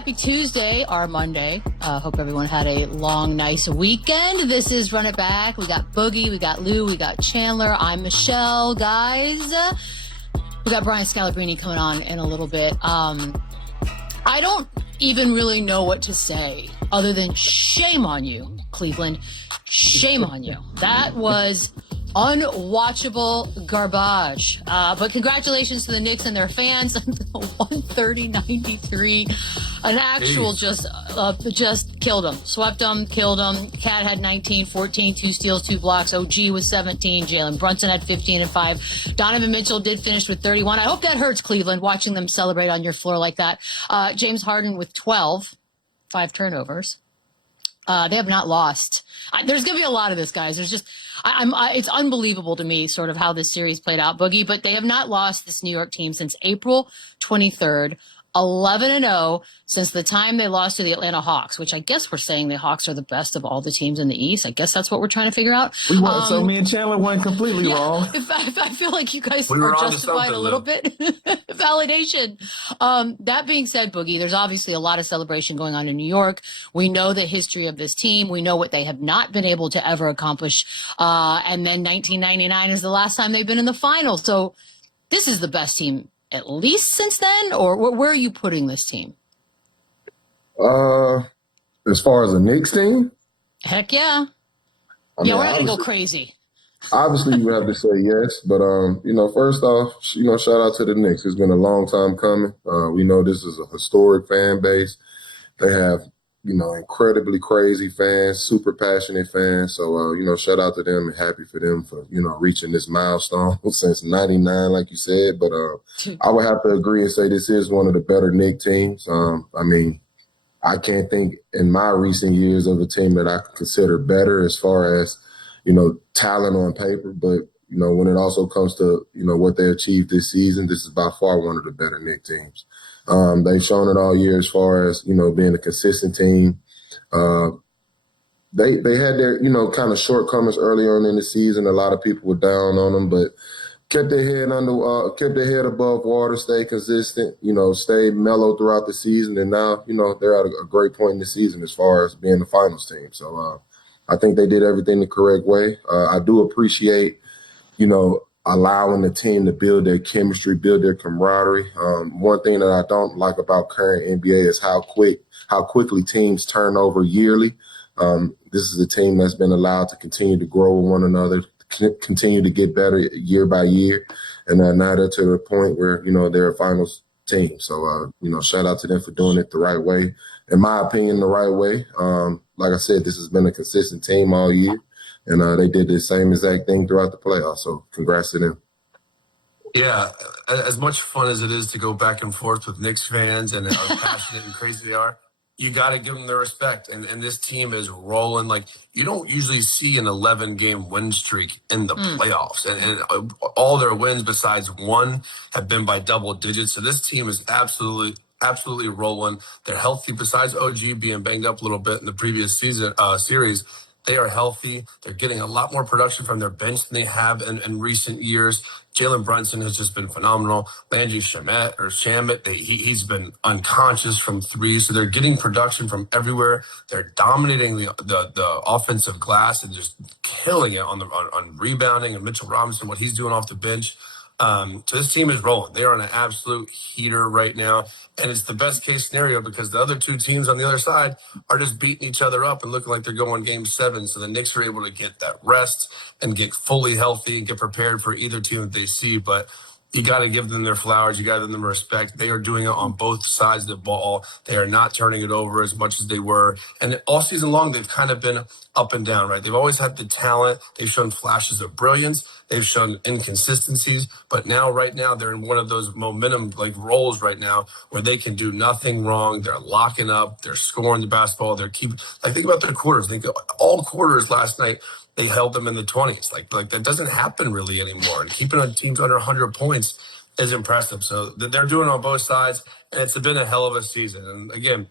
happy Tuesday, our Monday. Hope everyone had a long, nice weekend. This is Run It Back. We got Boogie, we got Lou, we got Chandler. I'm Michelle, guys. We got Brian Scalabrine coming on in a little bit. I don't even really know what to say other than shame on you, Cleveland. Shame on you. That was unwatchable garbage. But congratulations to the Knicks and their fans. 130-93. An actual just killed them. Swept them, killed them. Cat had 19, 14, 2 steals, 2 blocks. OG was 17. Jalen Brunson had 15 and 5. Donovan Mitchell did finish with 31. I hope that hurts Cleveland, watching them celebrate on your floor like that. James Harden with 12, 5 turnovers. They have not lost. There's going to be a lot of this, guys. There's just, it's unbelievable to me sort of how this series played out, Boogie, but they have not lost this New York team since April 23rd, 11-0 since the time they lost to the Atlanta Hawks, which I guess we're saying the Hawks are the best of all the teams in the East. I guess that's what we're trying to figure out. So me and Chandler went completely wrong. If I feel like you guys are justified a little bit. Validation. That being said, Boogie, there's obviously a lot of celebration going on in New York. We know the history of this team. We know what they have not been able to ever accomplish. And then 1999 is the last time they've been in the finals. So this is the best team at least since then, or where are you putting this team? As far as the Knicks team? Heck yeah. We're not going to go crazy. Obviously, you have to say yes, but, first off, shout out to the Knicks. It's been a long time coming. We know this is a historic fan base. They have, incredibly crazy fans, super passionate fans. So, shout out to them and happy for them for, reaching this milestone since 99, like you said. But I would have to agree and say this is one of the better Knicks teams. I can't think in my recent years of a team that I consider better as far as, talent on paper. But, when it also comes to, what they achieved this season, this is by far one of the better Knicks teams. They've shown it all year as far as, being a consistent team. They had their, kind of shortcomings early on in the season. A lot of people were down on them, but kept their head above water, stayed consistent, stayed mellow throughout the season. And now, they're at a great point in the season as far as being the finals team. So I think they did everything the correct way. I do appreciate, allowing the team to build their chemistry, build their camaraderie. One thing that I don't like about current NBA is how quickly teams turn over yearly. This is a team that's been allowed to continue to grow with one another, continue to get better year by year, and now they're to the point where, they're a finals team. So, shout out to them for doing it the right way. In my opinion, the right way. Like I said, this has been a consistent team all year. And they did the same exact thing throughout the playoffs. So congrats to them. Yeah, as much fun as it is to go back and forth with Knicks fans and how passionate and crazy they are, you got to give them their respect. And this team is rolling. Like, you don't usually see an 11-game win streak in the playoffs. And all their wins besides one have been by double digits. So this team is absolutely rolling. They're healthy. Besides OG being banged up a little bit in the previous series, they are healthy. They're getting a lot more production from their bench than they have in recent years. Jalen Brunson has just been phenomenal. Landry Shamet, he's been unconscious from three. So they're getting production from everywhere. They're dominating the offensive glass and just killing it on rebounding. And Mitchell Robinson, what he's doing off the bench. So this team is rolling. They are on an absolute heater right now. And it's the best case scenario because the other two teams on the other side are just beating each other up and looking like they're going game 7. So the Knicks are able to get that rest and get fully healthy and get prepared for either team that they see. But you got to give them their flowers. You got to give them respect. They are doing it on both sides of the ball. They are not turning it over as much as they were. And all season long, they've kind of been up and down, right? They've always had the talent. They've shown flashes of brilliance. They've shown inconsistencies. But right now, they're in one of those momentum roles right now where they can do nothing wrong. They're locking up. They're scoring the basketball. Think about their quarters. Think all quarters last night. They held them in the 20s. Like that doesn't happen really anymore. And keeping on teams under 100 points is impressive. So they're doing it on both sides, and it's been a hell of a season. And again,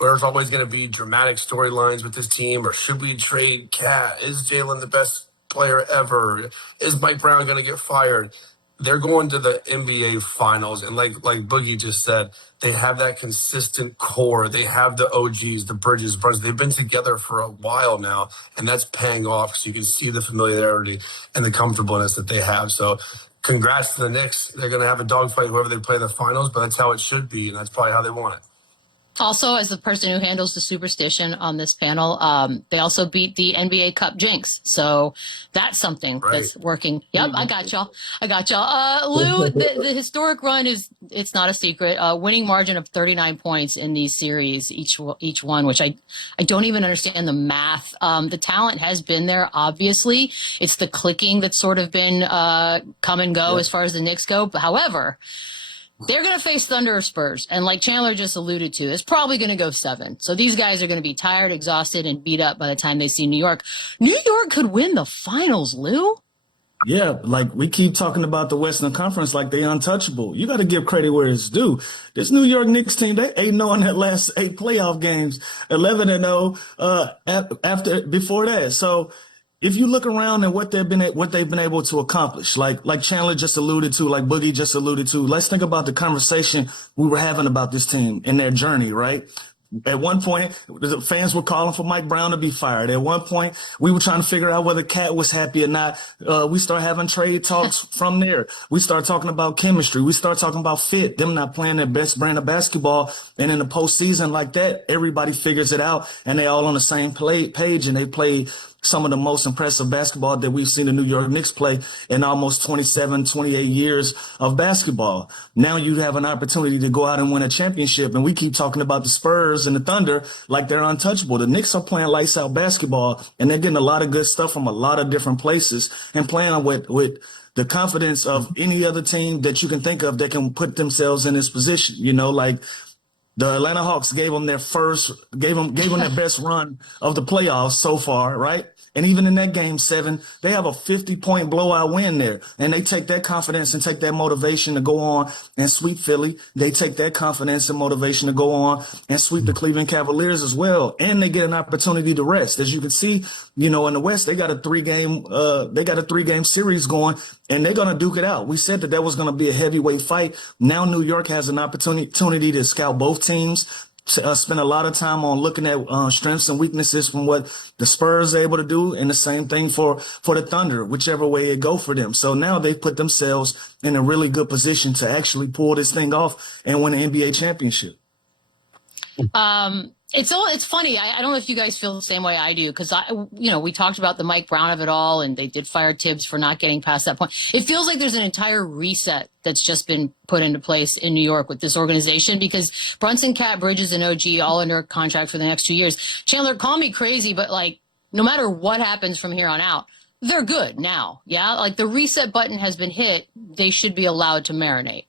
there's always going to be dramatic storylines with this team, or should we trade Cat? Is Jalen the best player ever? Is Mike Brown going to get fired? they're going to the NBA finals. And like Boogie just said, they have that consistent core. They have the OGs, the Bridges, Brunson. They've been together for a while now, and that's paying off. So you can see the familiarity and the comfortableness that they have. So congrats to the Knicks. They're going to have a dogfight whoever they play in the finals, but that's how it should be, and that's probably how they want it. Also, as the person who handles the superstition on this panel, they also beat the NBA Cup jinx. So that's something that's working. Yep, I got y'all. Lou, the historic run it's not a secret. Winning margin of 39 points in these series, each one, which I don't even understand the math. The talent has been there, obviously. It's the clicking that's sort of been come and go as far as the Knicks go. But however, they're going to face Thunder or Spurs. And like Chandler just alluded to, it's probably going to go 7. So these guys are going to be tired, exhausted, and beat up by the time they see New York. New York could win the finals, Lou. Yeah, like we keep talking about the Western Conference like they untouchable. You got to give credit where it's due. This New York Knicks team, they 8-0 in that last 8 playoff games, 11-0 before that. So if you look around at what they've been able to accomplish, like Chandler just alluded to, like Boogie just alluded to, let's think about the conversation we were having about this team and their journey, right? At one point, the fans were calling for Mike Brown to be fired. At one point, we were trying to figure out whether Cat was happy or not. We start having trade talks from there. We start talking about chemistry. We start talking about fit, them not playing their best brand of basketball. And in the postseason like that, everybody figures it out, and they all on the same page, and they play some of the most impressive basketball that we've seen the New York Knicks play in almost 27, 28 years of basketball. Now you have an opportunity to go out and win a championship. And we keep talking about the Spurs and the Thunder like they're untouchable. The Knicks are playing lights out basketball, and they're getting a lot of good stuff from a lot of different places and playing with the confidence of any other team that you can think of that can put themselves in this position. You know, like the Atlanta Hawks gave them their best run of the playoffs so far, right? And even in that game 7, they have a 50-point blowout win there. And they take that confidence and take that motivation to go on and sweep Philly. They take that confidence and motivation to go on and sweep the Cleveland Cavaliers as well. And they get an opportunity to rest. As you can see, you know, in the West, they got a 3-game series going, and they're going to duke it out. We said that was going to be a heavyweight fight. Now New York has an opportunity to scout both teams, spend a lot of time on looking at strengths and weaknesses from what the Spurs are able to do, and the same thing for the Thunder, whichever way it go for them. So now they've put themselves in a really good position to actually pull this thing off and win an NBA championship. It's funny. I don't know if you guys feel the same way I do, because we talked about the Mike Brown of it all, and they did fire Tibbs for not getting past that point. It feels like there's an entire reset that's just been put into place in New York with this organization, because Brunson, Cat, Bridges, and OG all under contract for the next 2 years. Chandler, call me crazy, but like no matter what happens from here on out, they're good now. Yeah, like the reset button has been hit. They should be allowed to marinate.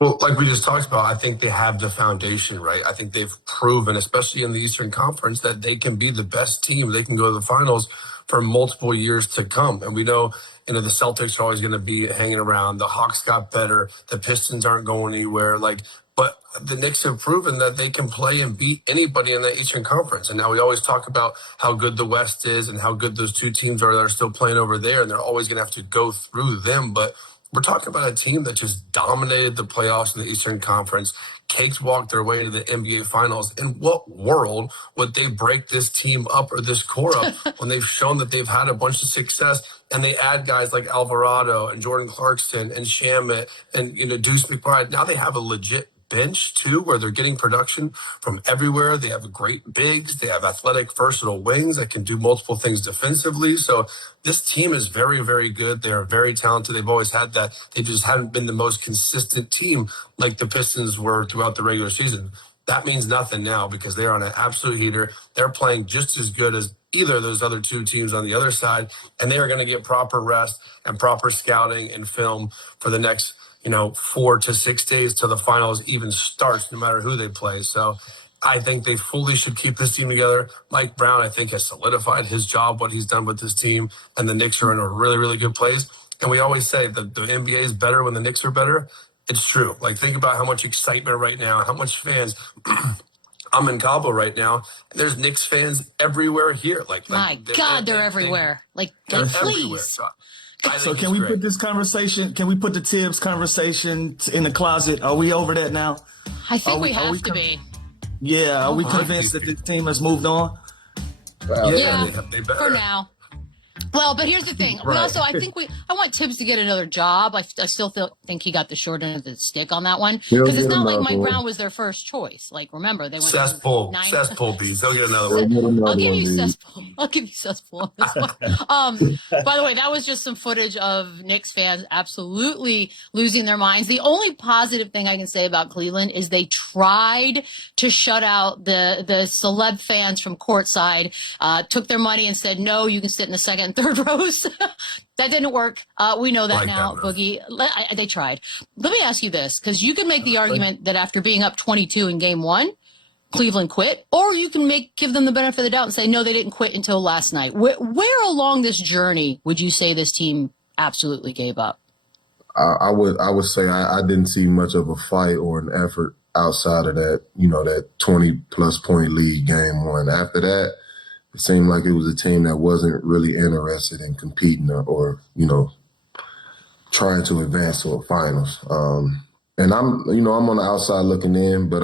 Well, like we just talked about, I think they have the foundation, right? I think they've proven, especially in the Eastern Conference, that they can be the best team. They can go to the finals for multiple years to come. And we know, the Celtics are always going to be hanging around. The Hawks got better. The Pistons aren't going anywhere. But the Knicks have proven that they can play and beat anybody in the Eastern Conference. And now we always talk about how good the West is and how good those two teams are that are still playing over there. And they're always going to have to go through them. But we're talking about a team that just dominated the playoffs in the Eastern Conference, cakewalked their way to the NBA Finals. In what world would they break this team up or this core up when they've shown that they've had a bunch of success, and they add guys like Alvarado and Jordan Clarkson and Shamet and Deuce McBride? Now they have a legit bench too, where they're getting production from everywhere. They have great bigs. They have athletic, versatile wings that can do multiple things defensively. So this team is very, very good. They are very talented. They've always had that. They just haven't been the most consistent team like the Pistons were throughout the regular season. That means nothing now, because they're on an absolute heater. They're playing just as good as either of those other two teams on the other side, and they are going to get proper rest and proper scouting and film for the next 4 to 6 days till the finals even starts, no matter who they play. So I think they fully should keep this team together. Mike Brown, I think, has solidified his job, what he's done with this team, and the Knicks are in a really, really good place. And we always say that the NBA is better when the Knicks are better. It's true. Think about how much excitement right now, how much fans. I'm in Cabo right now, and there's Knicks fans everywhere here. My God, they're everywhere. They're please. everywhere. I So think can he's we great. put this conversation? Can we put the Tibbs conversation in the closet? Are we over that now? I think we are have to be. Yeah. Are we I like convinced these that this team has moved on? Yeah, Yeah, they better. for now. Well, but here's the thing. We Right. also, I want Tibbs to get another job. I still think he got the short end of the stick on that one He'll because it's get not like another Mike one. Brown was their first choice. Like, remember they went Cesspool beats. They'll get another one. He'll get another I'll give one, you dude. cesspool. I'll give you cesspool on this one. By the way, that was just some footage of Knicks fans absolutely losing their minds. The only positive thing I can say about Cleveland is they tried to shut out the celeb fans from courtside, took their money and said, no, you can sit in the second and third rows. That didn't work. We know that Like now, that move. Boogie. They tried. Let me ask you this, because you can make the argument that after being up 22 in game one, Cleveland quit, or you can give them the benefit of the doubt and say, no, they didn't quit until last night. Where along this journey would you say this team absolutely gave up? I would say I didn't see much of a fight or an effort outside of that, that 20-plus point lead game one. After that, it seemed like it was a team that wasn't really interested in competing or trying to advance to a finals. And I'm on the outside looking in, but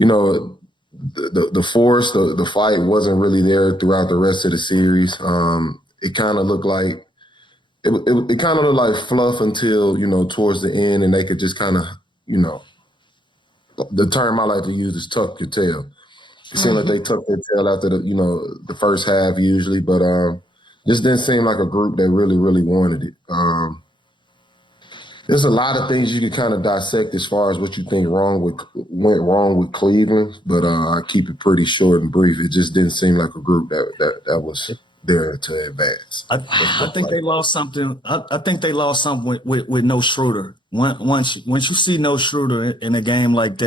the force, the fight wasn't really there throughout the rest of the series. It kind of looked like it kind of looked like fluff until towards the end, and they could just kind of the term I like to use is tuck your tail. It seemed like they tucked their tail after the first half usually, but just didn't seem like a group that really, really wanted it. There's a lot of things you can kind of dissect as far as what you think went wrong with Cleveland, but I keep it pretty short and brief. It just didn't seem like a group that was there to advance. I think they lost something. I think they lost something with no Schroeder. Once you see no Schroeder in a game like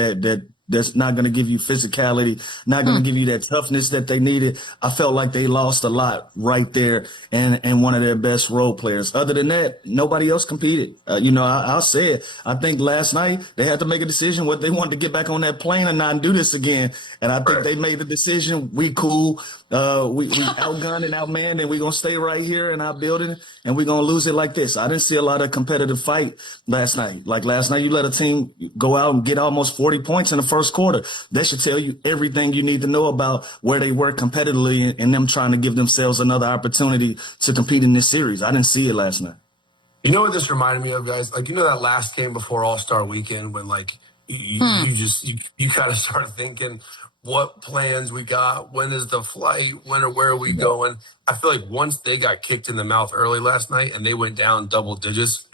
that's not going to give you physicality, not going to give you that toughness that they needed. I felt like they lost a lot right there and one of their best role players. Other than that, nobody else competed. I'll say it. I think last night they had to make a decision whether they wanted to get back on that plane or not and do this again. And I think they made the decision. We cool. We outgunned and outmanned, and we're going to stay right here in our building, and we're going to lose it like this. I didn't see a lot of competitive fight last night. Like last night, you let a team go out and get almost 40 points in the first quarter. That should tell you everything you need to know about where they were competitively and them trying to give themselves another opportunity to compete in this series. I didn't see it last night. You know what this reminded me of, guys? Like, that last game before All-Star Weekend when, like, you kind of start thinking what plans we got, when is the flight, where are we going? I feel like once they got kicked in the mouth early last night and they went down double digits,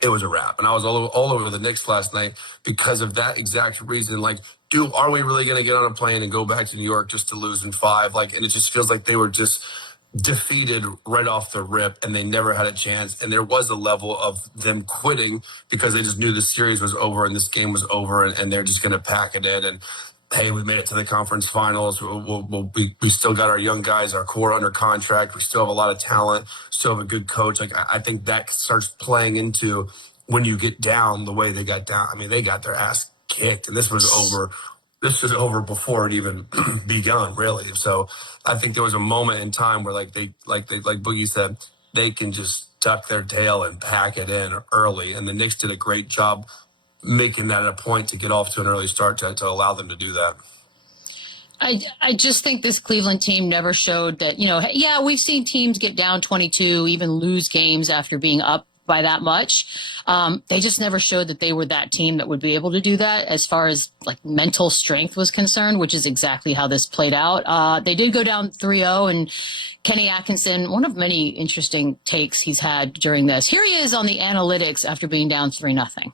it was a wrap. And I was all over the Knicks last night because of that exact reason. Like, dude, are we really going to get on a plane and go back to New York just to lose in 5? Like, and it just feels like they were just defeated right off the rip and they never had a chance. And there was a level of them quitting because they just knew the series was over and this game was over and they're just going to pack it in. And hey, we made it to the conference finals. We still got our young guys, our core under contract. We still have a lot of talent, still have a good coach. Like, I think that starts playing into when you get down the way they got down. I mean, they got their ass kicked, and this was over. This was over before it even begun, really. So I think there was a moment in time where, like Boogie said, they can just tuck their tail and pack it in early. And the Knicks did a great job making that a point to get off to an early start to allow them to do that. I just think this Cleveland team never showed that, we've seen teams get down 22, even lose games after being up by that much. They just never showed that they were that team that would be able to do that as far as like mental strength was concerned, which is exactly how this played out. They did go down 3-0, and Kenny Atkinson, one of many interesting takes he's had during this. Here he is on the analytics after being down 3-0.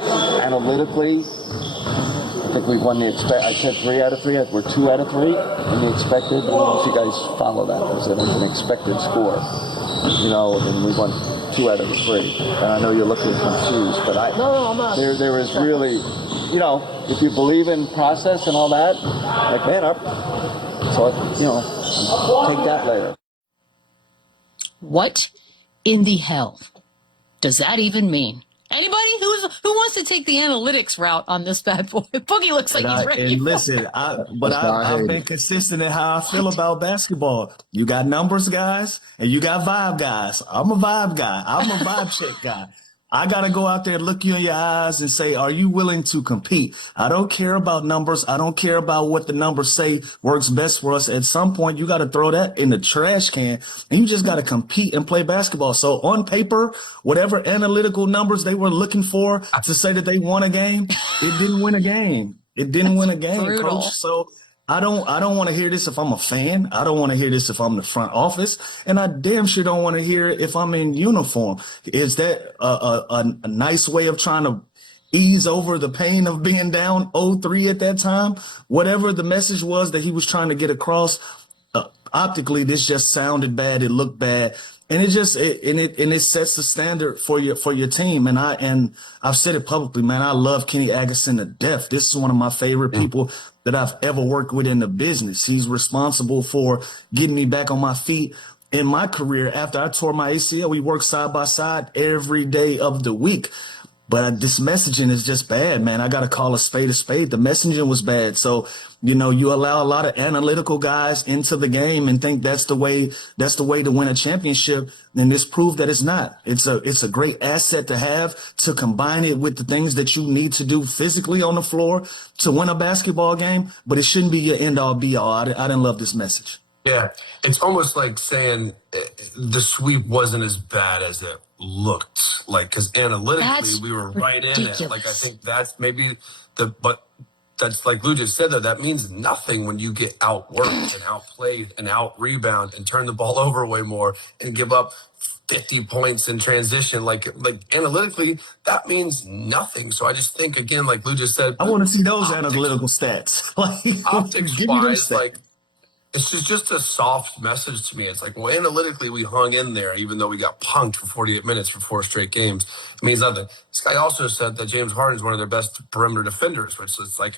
Analytically, I think we've won I said 3 out of 3. We're 2 out of 3 in the expected. I don't know if you guys follow that. Is it an expected score? And we won 2 out of 3. And I know you're looking confused, but I'm not. There is really, if you believe in process and all that, like man up. So take that later. What in the hell does that even mean? Anybody who wants to take the analytics route on this bad boy? Boogie looks like he's ready. And listen, I've been consistent in how I feel about basketball. You got numbers guys and you got vibe guys. I'm a vibe guy. I'm a vibe check guy. I got to go out there and look you in your eyes and say, are you willing to compete? I don't care about numbers. I don't care about what the numbers say works best for us. At some point, you got to throw that in the trash can and you just got to compete and play basketball. So on paper, whatever analytical numbers they were looking for to say that they won a game, it didn't win a game. It didn't win a game, brutal. Coach. So I don't want to hear this if I'm a fan. I don't want to hear this if I'm the front office. And I damn sure don't want to hear it if I'm in uniform. Is that a nice way of trying to ease over the pain of being down 0-3 at that time? Whatever the message was that he was trying to get across, optically, this just sounded bad. It looked bad. And it sets the standard for your team. And I've said it publicly, man. I love Kenny Agason to death. This is one of my favorite people that I've ever worked with in the business. He's responsible for getting me back on my feet in my career. After I tore my ACL, we worked side by side every day of the week. But this messaging is just bad, man. I got to call a spade a spade. The messaging was bad. So, you allow a lot of analytical guys into the game and think that's the way to win a championship. And this proved that it's not. It's a great asset to have, to combine it with the things that you need to do physically on the floor to win a basketball game. But it shouldn't be your end all be all. I didn't love this message. Yeah, it's almost like saying the sweep wasn't as bad as it looked, like, because analytically we were right in it. Like, I think that's maybe but that's like Lou just said, though, that means nothing when you get outworked and outplayed and out-rebound and turn the ball over way more and give up 50 points in transition. Like analytically, that means nothing. So I just think, again, like Lou just said, I want to see those analytical stats. Optics-wise, like, it's just a soft message to me. It's like, well, analytically, we hung in there, even though we got punked for 48 minutes for 4 straight games. It means nothing. This guy also said that James Harden is one of their best perimeter defenders, which is like,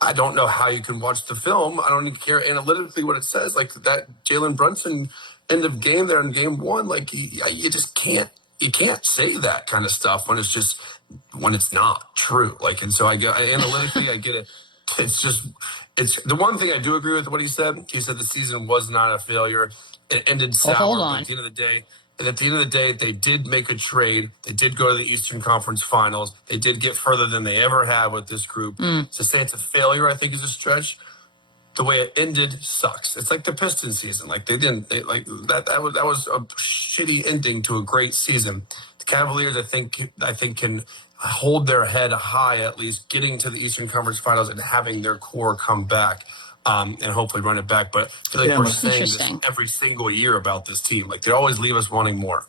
I don't know how you can watch the film. I don't even care analytically what it says. Like that Jalen Brunson end of game there in game 1, like you just can't. You can't say that kind of stuff when it's not true. Like, and so analytically, I get it. It's the one thing I do agree with what he said. He said the season was not a failure. It ended sour. Hold on. At the end of the day, they did make a trade. They did go to the Eastern Conference Finals. They did get further than they ever have with this group. To say it's a failure, I think, is a stretch. The way it ended sucks. It's like the Pistons season. Like that was a shitty ending to a great season. The Cavaliers, I think can hold their head high, at least getting to the Eastern Conference Finals and having their core come back and hopefully run it back. But I feel like we're saying this every single year about this team. Like, they always leave us wanting more.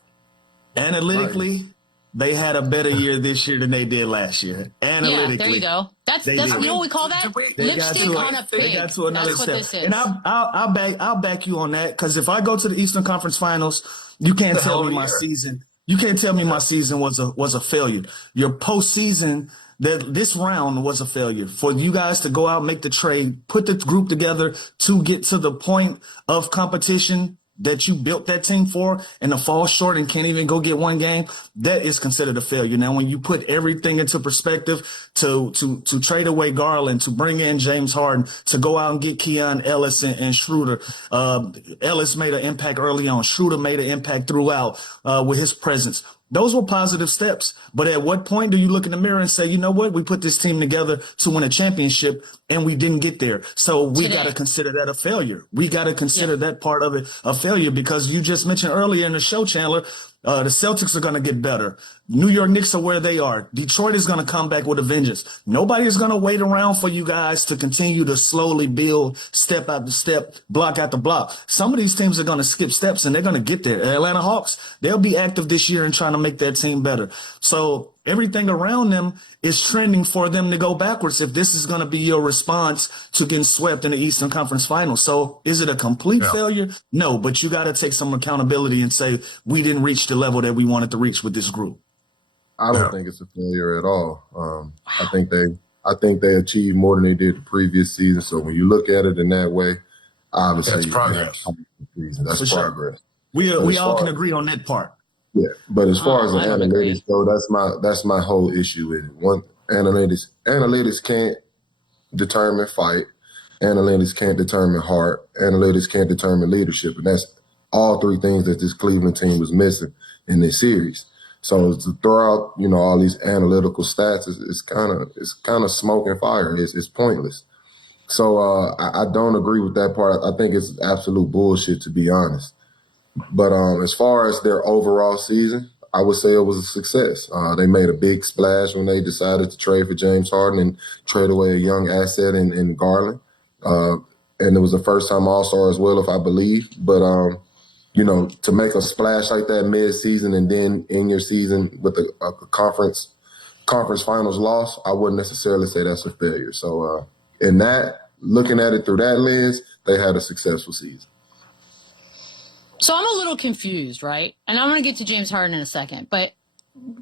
Analytically, they had a better year this year than they did last year. Analytically. Yeah, there you go. That's you know what we call that? Lipstick on a pig. They got to another That's step. what this is. And I'll back you on that, because if I go to the Eastern Conference Finals, you can't tell me my season. You can't tell me my season was a failure. Your postseason, this round was a failure. For you guys to go out, make the trade, put the group together to get to the point of competition that you built that team for, and to fall short and can't even go get one game, that is considered a failure. Now, when you put everything into perspective, to trade away Garland, to bring in James Harden, to go out and get Keon Ellis and Schroeder, Ellis made an impact early on. Schroeder made an impact throughout with his presence. Those were positive steps. But at what point do you look in the mirror and say, you know what, we put this team together to win a championship and we didn't get there. So we got to consider that a failure. We got to consider that part of it a failure, because you just mentioned earlier in the show, Chandler, the Celtics are going to get better. New York Knicks are where they are. Detroit is going to come back with a vengeance. Nobody is going to wait around for you guys to continue to slowly build step after step, block after block. Some of these teams are going to skip steps and they're going to get there. Atlanta Hawks, they'll be active this year in trying to make their team better. So everything around them is trending for them to go backwards if this is going to be your response to getting swept in the Eastern Conference Finals. So is it a complete failure? No, but you got to take some accountability and say we didn't reach the level that we wanted to reach with this group. I don't think it's a failure at all. I think they achieved more than they did the previous season. So when you look at it in that way, obviously that's progress. That's progress. We all can agree on that part. Yeah, but as far as the I don't agree. analytics go, that's my whole issue with it. One, analytics can't determine fight. Analytics can't determine heart. Analytics can't determine leadership, and that's all three things that this Cleveland team was missing in this series. So to throw out, all these analytical stats is kind of smoke and fire. It's pointless. So I don't agree with that part. I think it's absolute bullshit, to be honest. But as far as their overall season, I would say it was a success. They made a big splash when they decided to trade for James Harden and trade away a young asset in Garland. And it was the first time All-Star as well, if I believe. But, to make a splash like that mid-season and then end your season with a conference finals loss, I wouldn't necessarily say that's a failure. So looking at it through that lens, they had a successful season. So I'm a little confused, right? And I'm going to get to James Harden in a second, but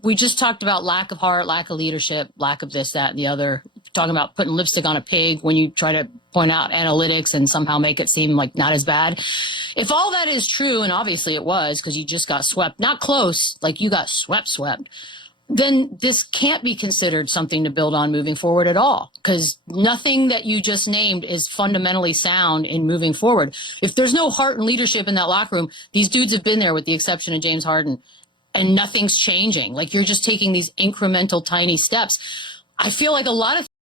we just talked about lack of heart, lack of leadership, lack of this, that, and the other, talking about putting lipstick on a pig when you try to point out analytics and somehow make it seem like not as bad. If all that is true, and obviously it was because you just got swept, not close, like you got swept, then this can't be considered something to build on moving forward at all, because nothing that you just named is fundamentally sound in moving forward. If there's no heart and leadership in that locker room, these dudes have been there with the exception of James Harden, and nothing's changing. Like, you're just taking these incremental tiny steps. I feel like a lot of